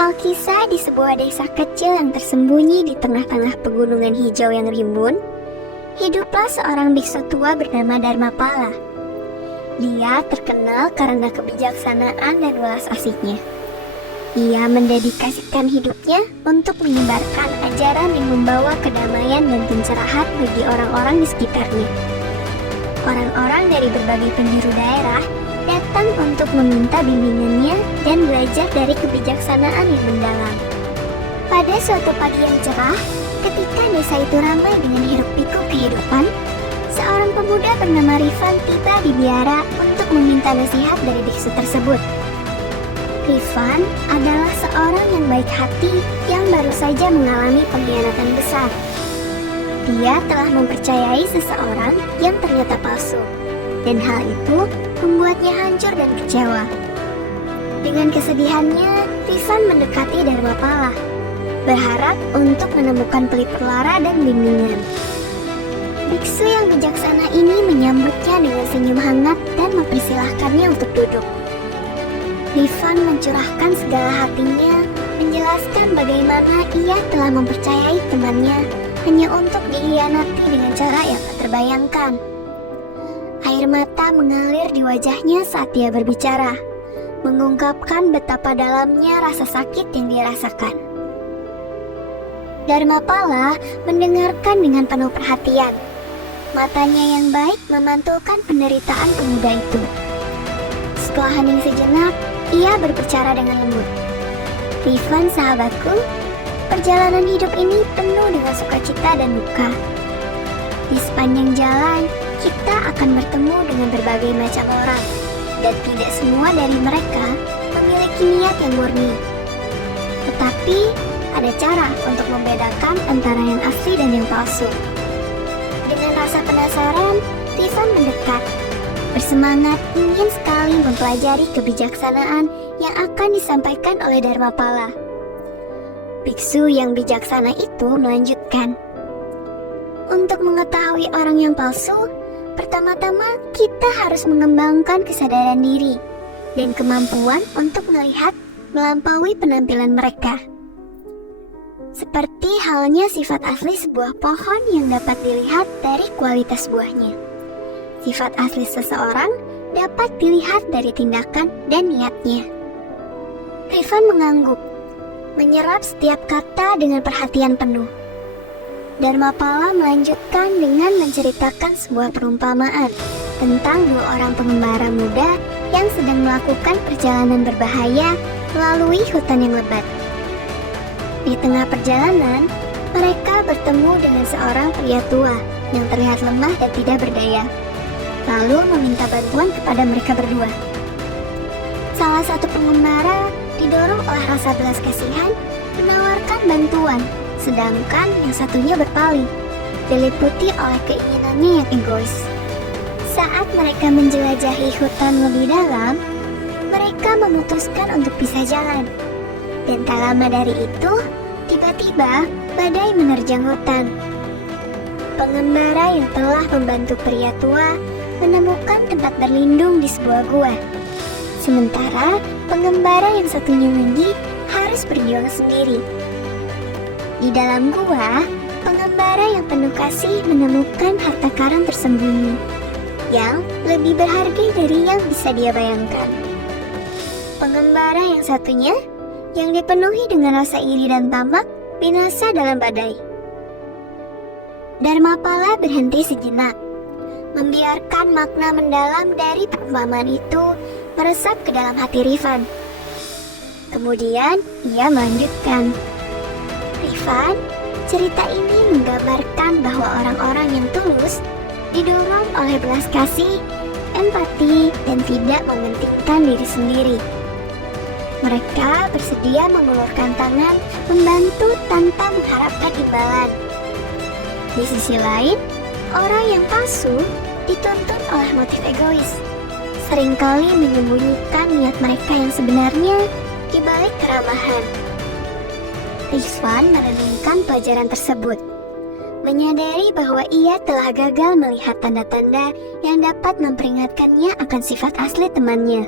Alkisah di sebuah desa kecil yang tersembunyi di tengah-tengah pegunungan hijau yang rimbun, hiduplah seorang biksu tua bernama Dharmapala. Dia terkenal karena kebijaksanaan dan welas asiknya. Ia mendedikasikan hidupnya untuk menyebarkan ajaran yang membawa kedamaian dan pencerahan bagi orang-orang di sekitarnya. Orang-orang dari berbagai penjuru daerah datang untuk meminta bimbingannya dan belajar dari kebijaksanaan yang mendalam. Pada suatu pagi yang cerah, ketika desa itu ramai dengan hiruk-pikuk kehidupan, seorang pemuda bernama Rifan tiba di biara untuk meminta nasihat dari biksu tersebut. Rifan adalah seorang yang baik hati yang baru saja mengalami pengkhianatan besar. Dia telah mempercayai seseorang yang ternyata palsu, dan hal itu membuatnya hancur dan kecewa. Dengan kesedihannya, Rifan mendekati Dharmapala, berharap untuk menemukan pelipur lara dan bimbingan. Biksu yang bijaksana ini menyambutnya dengan senyum hangat dan mempersilahkannya untuk duduk. Rifan mencurahkan segala hatinya, menjelaskan bagaimana ia telah mempercayai temannya hanya untuk dikhianati dengan cara yang tak terbayangkan. Air mata mengalir di wajahnya saat dia berbicara, mengungkapkan betapa dalamnya rasa sakit yang dia rasakan. Dharmapala mendengarkan dengan penuh perhatian. Matanya yang baik memantulkan penderitaan pemuda itu. Setelah hening sejenak, ia berbicara dengan lembut. Rifan sahabatku, perjalanan hidup ini penuh dengan sukacita dan duka. Di sepanjang jalan, kita akan bertemu dengan berbagai macam orang, dan tidak semua dari mereka memiliki niat yang murni. Tetapi, ada cara untuk membedakan antara yang asli dan yang palsu. Dengan rasa penasaran, Rifan mendekat, bersemangat ingin sekali mempelajari kebijaksanaan yang akan disampaikan oleh Dharmapala. Biksu yang bijaksana itu melanjutkan, untuk mengetahui orang yang palsu, pertama-tama kita harus mengembangkan kesadaran diri dan kemampuan untuk melihat melampaui penampilan mereka. Seperti halnya sifat asli sebuah pohon yang dapat dilihat dari kualitas buahnya. Sifat asli seseorang dapat dilihat dari tindakan dan niatnya. Rifan mengangguk, menyerap setiap kata dengan perhatian penuh. Dharmapala melanjutkan dengan menceritakan sebuah perumpamaan tentang dua orang pengembara muda yang sedang melakukan perjalanan berbahaya melalui hutan yang lebat. Di tengah perjalanan, mereka bertemu dengan seorang pria tua yang terlihat lemah dan tidak berdaya, lalu meminta bantuan kepada mereka berdua. Salah satu pengembara didorong oleh rasa belas kasihan menawarkan bantuan, sedangkan yang satunya berpaling, diliputi oleh keinginannya yang egois. Saat mereka menjelajahi hutan lebih dalam, mereka memutuskan untuk pisah jalan. Dan tak lama dari itu, tiba-tiba badai menerjang hutan. Pengembara yang telah membantu pria tua menemukan tempat berlindung di sebuah gua. Sementara pengembara yang satunya lagi harus berjuang sendiri. Di dalam gua, pengembara yang penuh kasih menemukan harta karun tersembunyi yang lebih berharga dari yang bisa dia bayangkan. Pengembara yang satunya, yang dipenuhi dengan rasa iri dan tamak, binasa dalam badai. Dharmapala berhenti sejenak, membiarkan makna mendalam dari perumpamaan itu meresap ke dalam hati Rifan. Kemudian ia melanjutkan, Rifan, cerita ini menggambarkan bahwa orang-orang yang tulus didorong oleh belas kasih, empati, dan tidak mementingkan diri sendiri. Mereka bersedia mengulurkan tangan membantu tanpa mengharapkan imbalan. Di sisi lain, orang yang palsu dituntun oleh motif egois, seringkali menyembunyikan niat mereka yang sebenarnya di balik keramahan. Rifan merenungkan pelajaran tersebut, menyadari bahwa ia telah gagal melihat tanda-tanda yang dapat memperingatkannya akan sifat asli temannya.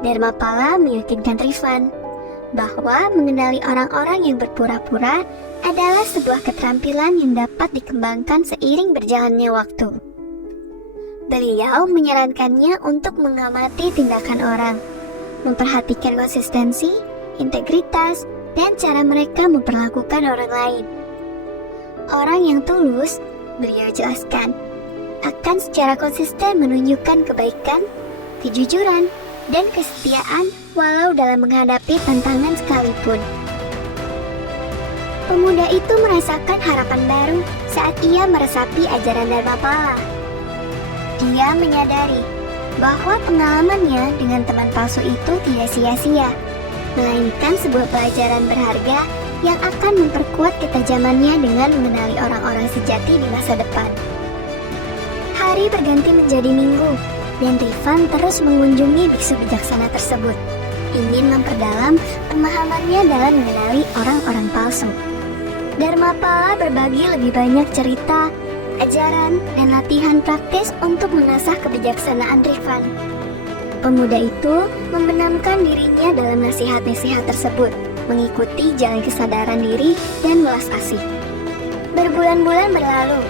Dharmapala meyakinkan Rifan bahwa mengenali orang-orang yang berpura-pura adalah sebuah keterampilan yang dapat dikembangkan seiring berjalannya waktu. Beliau menyarankannya untuk mengamati tindakan orang, memperhatikan konsistensi, integritas, dan cara mereka memperlakukan orang lain. Orang yang tulus, beliau jelaskan, akan secara konsisten menunjukkan kebaikan, kejujuran, dan kesetiaan walau dalam menghadapi tantangan sekalipun. Pemuda itu merasakan harapan baru saat ia meresapi ajaran Dharmapala. Dia menyadari bahwa pengalamannya dengan teman palsu itu tidak sia-sia, melainkan sebuah pelajaran berharga yang akan memperkuat ketajamannya dengan mengenali orang-orang sejati di masa depan. Hari berganti menjadi minggu, dan Rifan terus mengunjungi biksu bijaksana tersebut, ingin memperdalam pemahamannya dalam mengenali orang-orang palsu. Dharmapala berbagi lebih banyak cerita, ajaran, dan latihan praktis untuk mengasah kebijaksanaan Rifan. Pemuda itu membenamkan dirinya dalam nasihat-nasihat tersebut, mengikuti jalan kesadaran diri dan welas asih. Berbulan-bulan berlalu,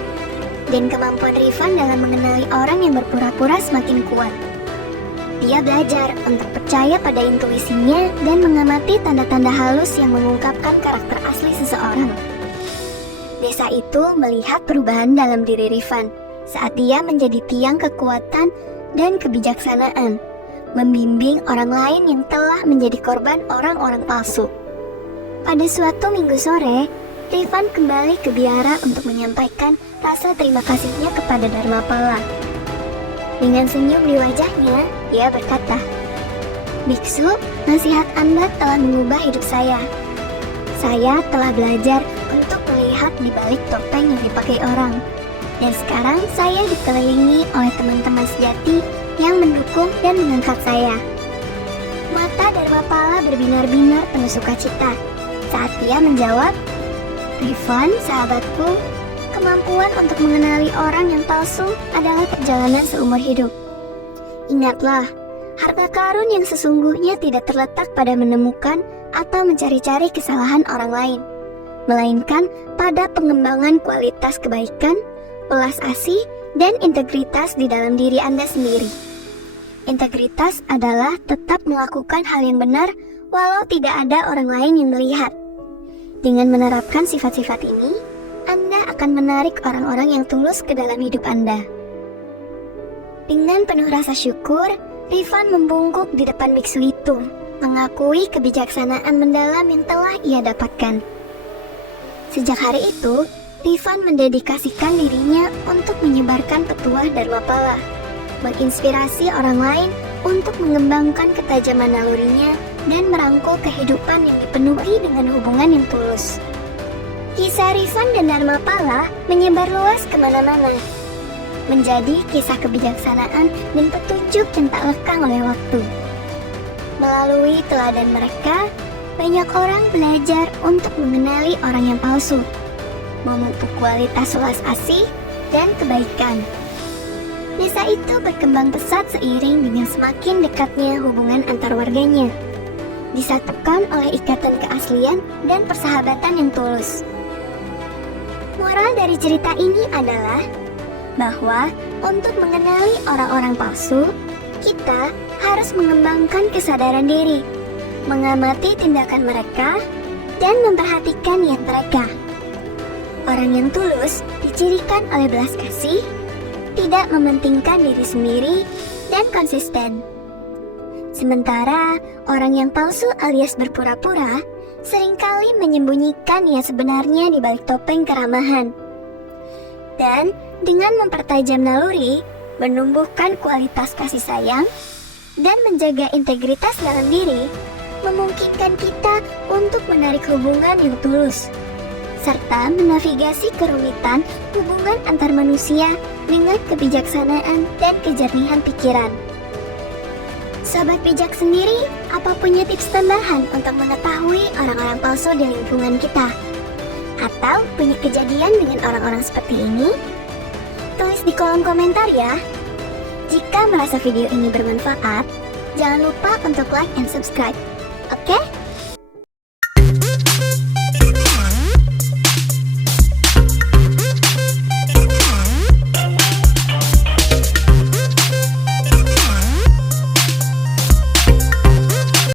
dan kemampuan Rifan dalam mengenali orang yang berpura-pura semakin kuat. Dia belajar untuk percaya pada intuisinya dan mengamati tanda-tanda halus yang mengungkapkan karakter asli seseorang. Desa itu melihat perubahan dalam diri Rifan saat dia menjadi tiang kekuatan dan kebijaksanaan, membimbing orang lain yang telah menjadi korban orang-orang palsu. Pada suatu minggu sore, Rifan kembali ke biara untuk menyampaikan rasa terima kasihnya kepada Dharmapala. Dengan senyum di wajahnya, dia berkata, "Biksu, nasihat Anda telah mengubah hidup saya. Saya telah belajar untuk melihat di balik topeng yang dipakai orang. Dan sekarang saya dikelilingi oleh teman-teman sejati yang mendukung dan mengangkat saya." Mata Dharmapala berbinar-binar penuh sukacita saat dia menjawab, "Rifan, sahabatku, kemampuan untuk mengenali orang yang palsu adalah perjalanan seumur hidup. Ingatlah, harta karun yang sesungguhnya tidak terletak pada menemukan atau mencari-cari kesalahan orang lain, melainkan pada pengembangan kualitas kebaikan, welas asih, dan integritas di dalam diri Anda sendiri. Integritas adalah tetap melakukan hal yang benar walau tidak ada orang lain yang melihat. Dengan menerapkan sifat-sifat ini, Anda akan menarik orang-orang yang tulus ke dalam hidup Anda." Dengan penuh rasa syukur, Rifan membungkuk di depan biksu itu, mengakui kebijaksanaan mendalam yang telah ia dapatkan. Sejak hari itu, Rifan mendedikasikan dirinya untuk menyebarkan petuah Dharmapala, menginspirasi orang lain untuk mengembangkan ketajaman nalurinya dan merangkul kehidupan yang dipenuhi dengan hubungan yang tulus. Kisah Rifan dan Dharmapala menyebar luas kemana-mana, menjadi kisah kebijaksanaan dan petunjuk yang tak lekang oleh waktu. Melalui teladan mereka, banyak orang belajar untuk mengenali orang yang palsu, memupuk kualitas welas asih dan kebaikan. Desa itu berkembang pesat seiring dengan semakin dekatnya hubungan antar warganya, disatukan oleh ikatan keaslian dan persahabatan yang tulus. Moral dari cerita ini adalah bahwa untuk mengenali orang-orang palsu, kita harus mengembangkan kesadaran diri, mengamati tindakan mereka, dan memperhatikan niat mereka. Orang yang tulus dicirikan oleh belas kasih, tidak mementingkan diri sendiri, dan konsisten. Sementara orang yang palsu alias berpura-pura seringkali menyembunyikan niat sebenarnya di balik topeng keramahan. Dan dengan mempertajam naluri, menumbuhkan kualitas kasih sayang, dan menjaga integritas dalam diri, memungkinkan kita untuk menarik hubungan yang tulus, serta menavigasi kerumitan hubungan antar manusia dengan kebijaksanaan dan kejernihan pikiran. Sahabat bijak sendiri, apa punya tips tambahan untuk mengetahui orang-orang palsu di lingkungan kita? Atau punya kejadian dengan orang-orang seperti ini? Tulis di kolom komentar ya. Jika merasa video ini bermanfaat, jangan lupa untuk like and subscribe.